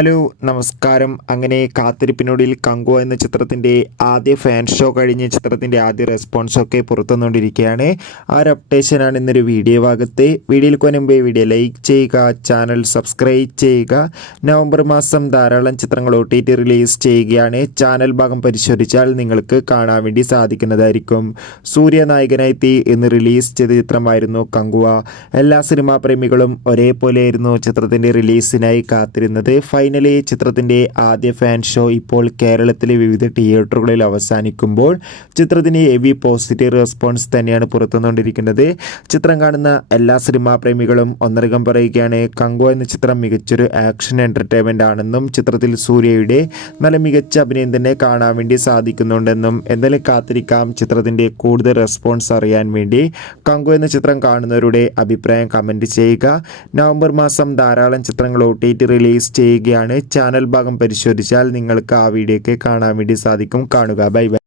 Hello നമസ്കാരം. അങ്ങനെ കാത്തിരിപ്പിനൊടുവിൽ കങ്കുവ എന്ന ചിത്രത്തിൻ്റെ ആദ്യ ഫാൻ ഷോ കഴിഞ്ഞ് ചിത്രത്തിൻ്റെ ആദ്യ റെസ്പോൺസൊക്കെ പുറത്തുവന്നുകൊണ്ടിരിക്കുകയാണ്. ആ ഒരു അപ്ഡേഷനാണ് ഇന്നൊരു വീഡിയോ ഭാഗത്ത്. വീഡിയോയിൽ മുമ്പേ വീഡിയോ ലൈക്ക് ചെയ്യുക, ചാനൽ സബ്സ്ക്രൈബ് ചെയ്യുക. നവംബർ മാസം ധാരാളം ചിത്രങ്ങൾ OTT റിലീസ് ചെയ്യുകയാണ്. ചാനൽ ഭാഗം പരിശോധിച്ചാൽ നിങ്ങൾക്ക് കാണാൻ വേണ്ടി സാധിക്കുന്നതായിരിക്കും. സൂര്യ നായകനായി ഇന്ന് റിലീസ് ചെയ്ത ചിത്രമായിരുന്നു കങ്കുവ. എല്ലാ സിനിമാ പ്രേമികളും ഒരേപോലെയായിരുന്നു ചിത്രത്തിൻ്റെ റിലീസിനായി കാത്തിരുന്നത്. ഫൈനലി ചിത്രത്തിൻ്റെ ആദ്യ ഫാൻ ഷോ ഇപ്പോൾ കേരളത്തിലെ വിവിധ തിയേറ്ററുകളിൽ അവസാനിക്കുമ്പോൾ ചിത്രത്തിന് ഹെവി പോസിറ്റീവ് റെസ്പോൺസ് തന്നെയാണ് പുറത്തുവന്നുകൊണ്ടിരിക്കുന്നത്. ചിത്രം കാണുന്ന എല്ലാ സിനിമാ പ്രേമികളും ഒന്നടങ്കം പറയുകയാണ് കങ്കുവ എന്ന ചിത്രം മികച്ചൊരു ആക്ഷൻ എൻ്റർടൈൻമെൻ്റ് ആണെന്നും ചിത്രത്തിൽ സൂര്യയുടെ നല്ല മികച്ച അഭിനയം തന്നെ കാണാൻ വേണ്ടി സാധിക്കുന്നുണ്ടെന്നും എന്തായാലും കാത്തിരിക്കാം ചിത്രത്തിൻ്റെ കൂടുതൽ റെസ്പോൺസ് അറിയാൻ വേണ്ടി. കങ്കുവ എന്ന ചിത്രം കാണുന്നവരുടെ അഭിപ്രായം കമൻറ്റ് ചെയ്യുക. നവംബർ മാസം ധാരാളം ചിത്രങ്ങൾ OTT റിലീസ് ചെയ്യുകയാണ്. ചാനൽ ഭാഗം പരിശോധിച്ചാൽ നിങ്ങൾക്ക് ആ വീഡിയോ ഒക്കെ കാണാൻ വേണ്ടി സാധിക്കും. കാണുക. Bye bye.